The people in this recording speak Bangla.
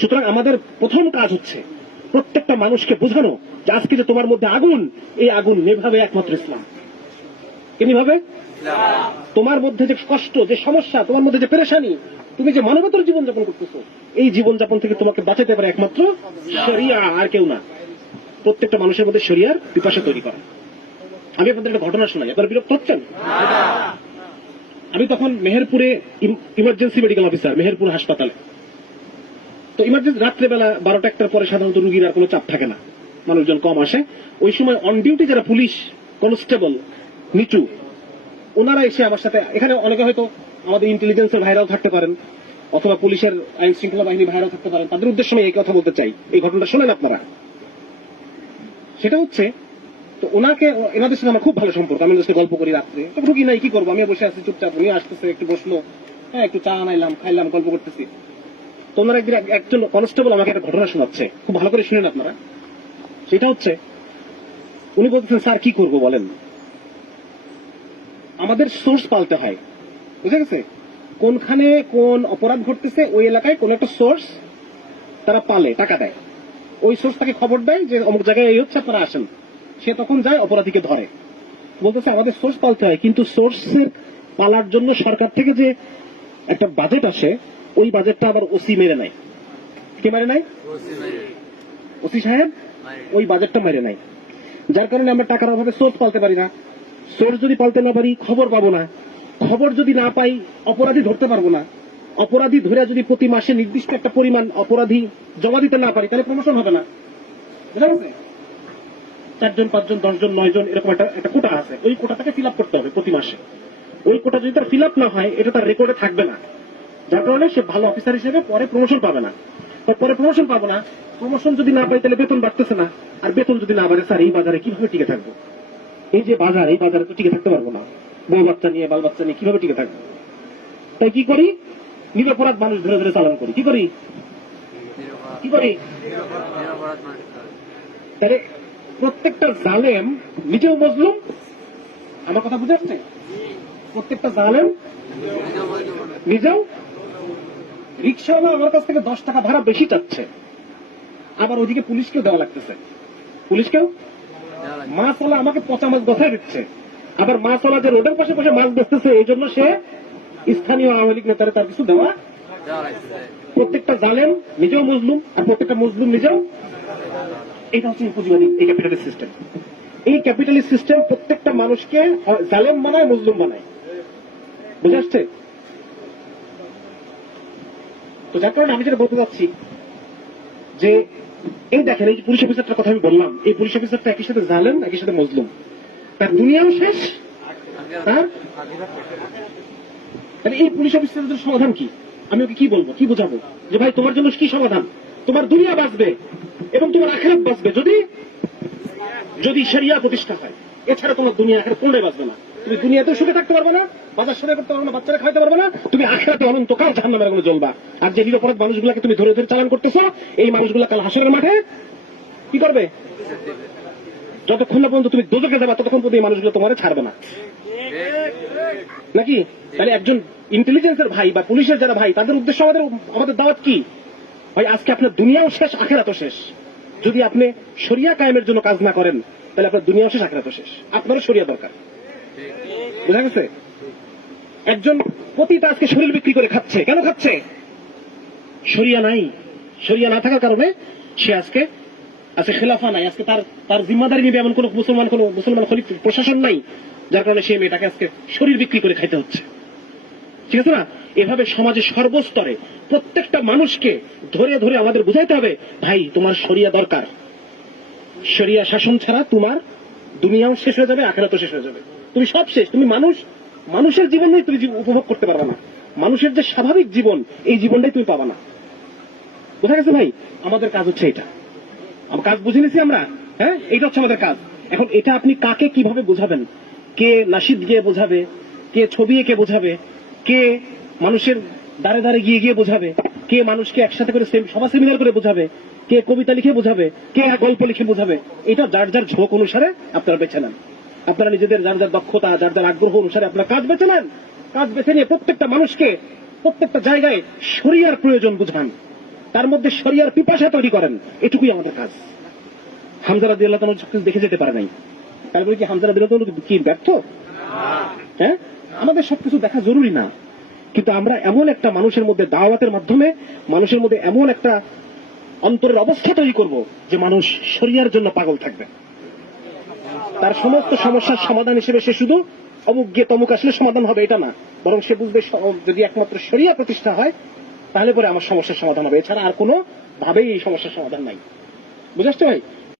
সুতরাং আমাদের প্রথম কাজ হচ্ছে প্রত্যেকটা মানুষকে বোঝানো যে আজকে যে তোমার মধ্যে আগুন, এই আগুন নেভাবে একমাত্র ইসলাম। কিভাবে? তোমার মধ্যে যে কষ্ট, যে সমস্যা, তোমার মধ্যে যে পেরেশানি, তুমি যে মানবতার জীবনযাপন করতেছো, এই জীবনযাপন থেকে তোমাকে বাঁচাতে পারে একমাত্র শরিয়া, আর কেউ না। প্রত্যেকটা মানুষের মধ্যে শরিয়ার পিপাসা তৈরি করা। আমি আপনাদের একটা ঘটনা শোনাই, আপনারা বিরক্ত হচ্ছেন? আমি তখন মেহেরপুরে ইমার্জেন্সি মেডিকেল অফিসার, মেহেরপুর হাসপাতালে। তো ইমার্জেন্সি রাত্রেবেলা 12টা-1টার পরে সাধারণত রুগীর আর কোনো চাপ থাকে না, মানুষজন কম আসে। ওই সময় অন ডিউটি যারা পুলিশ কনস্টেবল নিচু, ওনারা এসে আমার সাথে, এখানে অনেকে হয়তো আমাদের ইন্টেলিজেন্সের ভাইরাও থাকতে পারেন, অথবা পুলিশের আইন শৃঙ্খলা বাহিনী ভাইরাও থাকতে পারেন, তাদের উদ্দেশ্যে আমি এই কথা বলতে চাই। এই ঘটনাটা শোনেন আপনারা। সেটা হচ্ছে, তো ওনাকে, এনাদের সাথে আমার খুব ভালো সম্পর্ক, আমি ওদের সাথে গল্প করি রাত্রে। তো রুগী নাই, কি করবো, আমি বসে আছি চুপচাপ, উনি আসতেছে, একটু বসলো, হ্যাঁ একটু চা আনাইলাম, খাইলাম, গল্প করতেছি। তো ওনারা একজন কনস্টেবল আমাকে একটা ঘটনা শোনাচ্ছে, খুব ভালো করে শুনেন আপনারা। সেটা হচ্ছে, উনি বলতেছেন, স্যার কি করবো বলেন, আমাদের সোর্স পাল্টে হয়, বুঝে গেছে? কোনখানে কোন অপরাধ ঘটতেছে, ওই এলাকায় কোন একটা সোর্স তারা পালে, টাকা দেয়, ওই সোর্স তাকে খবর দেয় যে অমুক জায়গায় এই হচ্ছে, আপনারা আসেন। সে তখন যায়, অপরাধীকে ধরে। বলতেছে আমাদের সোর্স পালতে হয়, কিন্তু সোর্সের পালার জন্য সরকার থেকে যে একটা বাজেট আসে, ওই বাজেটটা আবার ওসি মেরে নেয়। কে মেরে নেয়? ওসি সাহেব ওই বাজেটটা মেরে নেয়। যার কারণে আমরা টাকার অভাবে সোর্স পালতে পারি না। সোর্স যদি পালতে না পারি, খবর পাবো না। খবর যদি না পাই, অপরাধী ধরতে পারবো না। অপরাধী ধরে যদি প্রতি মাসে নির্দিষ্ট একটা পরিমাণ অপরাধী জমা দিতে না পারি, তাহলে প্রমোশন হবে না। বুঝা গেছে? 4 জন 5 জন 10 জন 9 জন এরকম একটা কোটা আছে, ওই কোটাটাকে ফিল আপ করতে হবে প্রতি মাসে। ওই কোটা যদি তার ফিল আপ না হয়, এটা তার রেকর্ডে থাকবে না। যার কারণে সে ভালো অফিসার হিসেবে পরে প্রমোশন পাবে না। পরে প্রমোশন পাবো না, প্রমোশন যদি না পাই তাহলে বেতন বাড়তেছে না, আর বেতন যদি না বাড়ে, স্যার এই বাজারে কিভাবে টিকে থাকবো? এই যে বাজার, এই বাজারে তো টিকে থাকতে পারবো না, বউ বাচ্চা নিয়ে, বাল বাচ্চা নিয়ে কিভাবে টিকে থাকবো? তাই কি করি? নিরপরাধ মানুষ ধরে ধরে চালান করি। কি করি? তাহলে প্রত্যেকটা জালেম নিজেও মজলুম। আমার কথা বুঝে আসছে? প্রত্যেকটা জালেম নিজেও। রিক্সাওয়ালা আমার কাছ থেকে 10 টাকা ভাড়া বেশি চাচ্ছে, আবার ওইদিকে পুলিশকেও দেওয়া লাগতেছে। পুলিশকেও মাছওয়ালা আমাকে পচা মাছ গছায় দিচ্ছে, আবার মাছওয়ালা যে রোডের পাশে বসে মাছ বেচতেছে, এই জন্য সে স্থানীয় আওয়ামী লীগ নেতারে তার কিছু দেওয়া। প্রত্যেকটা জালেম নিজেও মজলুম, আর প্রত্যেকটা মজলুম নিজেও। এটা হচ্ছে পুঁজিবাদী, এই ক্যাপিটালিস্ট সিস্টেম। এই ক্যাপিটালিস্ট সিস্টেম প্রত্যেকটা মানুষকে জালেম বানায়, মজলুম বানায়। বুঝে আসছে? তো যার কারণে আমি যেটা বলতে চাচ্ছি যে, এই দেখেন, এই পুলিশ অফিসারটার কথা আমি বললাম, এই পুলিশ অফিসারটা একই সাথে জালেম, একই সাথে মজলুম। তার দুনিয়াও শেষ, তার। তাহলে এই পুলিশ অফিসারদের সমাধান কি? আমি ওকে কি বলবো, কি বোঝাবো যে ভাই তোমার জন্য কি সমাধান? তোমার দুনিয়া বাঁচবে এবং তোমার আখিরাত বাঁচবে যদি শরিয়া প্রতিষ্ঠা হয়। এছাড়া তোমার দুনিয়া আখিরাত কোনটাই বাঁচবে না। তুমি দুনিয়াতেও সুখে থাকতে পারবে না, বাজার সেরে করতে পারবে না, বাচ্চারা খাইতে পারবে না, তুমি আখিরাতে অনন্তকাল জাহান্নামের আগুনে জ্বলবা। আর যে নিরপরাধ মানুষগুলোকে তুমি ধরে ধরে চালান করতেছো, এই মানুষগুলা কাল হাসরের মাঠে কি করবে? যতক্ষণ না পর্যন্ত তুমি দোজখে যাবা, ততক্ষণ পর্যন্ত এই মানুষগুলো তোমারে ছাড়বে না, নাকি? তাহলে একজন ইন্টেলিজেন্সের ভাই বা পুলিশের যারা ভাই, তাদের উদ্দেশ্য আমাদের দাওয়াত কি? ভাই আজকে আপনার দুনিয়াও শেষ, আখিরাতও শেষ। যদি আপনি শরিয়া কায়েমের জন্য কাজ না করেন, তাহলে আপনার দুনিয়াও শেষ, আখিরাতও শেষ। আপনারও শরিয়া দরকার। বুঝা গেছে? একজন পতিতা আজকে শরীর বিক্রি করে খাচ্ছে। কেন খাচ্ছে? শরিয়া নাই। শরিয়া না থাকার কারণে সে আজকে খেলাফা নাই, আজকে তার জিম্মাদারি নিবে এমন কোন মুসলমান খলিফ প্রশাসন নাই, যার কারণে সে মেয়েটাকে আজকে শরীর বিক্রি করে খাইতে হচ্ছে। ঠিক আছে না? এভাবে সমাজের সর্বস্তরে প্রত্যেকটা মানুষকে ধরে ধরে আমাদের বুঝাইতে হবে, ভাই তোমার শরিয়া দরকার। শরিয়া শাসন ছাড়া তোমার দুনিয়াও শেষ হয়ে যাবে, আখিরাতও শেষ হয়ে যাবে। তুমি সব শেষ। তুমি মানুষের জীবনটাই তুমি উপভোগ করতে পারবে না। মানুষের যে স্বাভাবিক জীবন, এই জীবনটাই তুমি পাবা না। বোঝা গেছে ভাই? আমাদের কাজ হচ্ছে এটা। কাজ বুঝে নিছি আমরা, হ্যাঁ? এইটা হচ্ছে আমাদের কাজ। এখন এটা আপনি কাকে কিভাবে বোঝাবেন? কে নাশিদ গিয়ে বোঝাবে, কে ছবি এঁকে বোঝাবে, কে মানুষের দাঁড়ে দাঁড়ে গিয়ে গিয়ে বোঝাবে, কে মানুষকে একসাথে করে সভা সেমিনার করে বোঝাবে, কে কবিতা লিখে বোঝাবে, কে গল্প লিখে বোঝাবে, এটা যার যার ঝোঁক অনুসারে আপনারা বেছে নেন। আপনারা নিজেদের যার যার দক্ষতা, যার যার আগ্রহ অনুসারে আপনারা কাজ বেছে নেন। কাজ বেছে নিয়ে প্রত্যেকটা মানুষকে প্রত্যেকটা জায়গায় শরিয়ার প্রয়োজন বুঝান। তার মধ্যে শরিয়ার পিপাসা তৈরি করেন, এটুকুই আমাদের কাজ। হামজা রাদিয়াল্লাহু তাআলা সবকিছু দেখে যেতে পারে নাই, তারপরে কি হামজা রাদিয়াল্লাহু তাআলা কি ব্যর্থ? হ্যাঁ, আমাদের সবকিছু দেখা জরুরি না, কিন্তু আমরা এমন একটা মানুষের মধ্যে দাওয়াতের মাধ্যমে মানুষের মধ্যে এমন একটা অন্তরের অবস্থা তৈরি করব যে মানুষ শরিয়ার জন্য পাগল থাকবে। তার সমস্ত সমস্যার সমাধান হিসেবে সে শুধু অমুক গিয়ে তমুক আসলে সমাধান হবে এটা না, বরং সে বুঝবে যদি একমাত্র শরিয়া প্রতিষ্ঠা হয় তাহলে পরে আমার সমস্যার সমাধান হবে, এছাড়া আর কোনো ভাবেই এই সমস্যার সমাধান নাই। বুঝতে ভাই?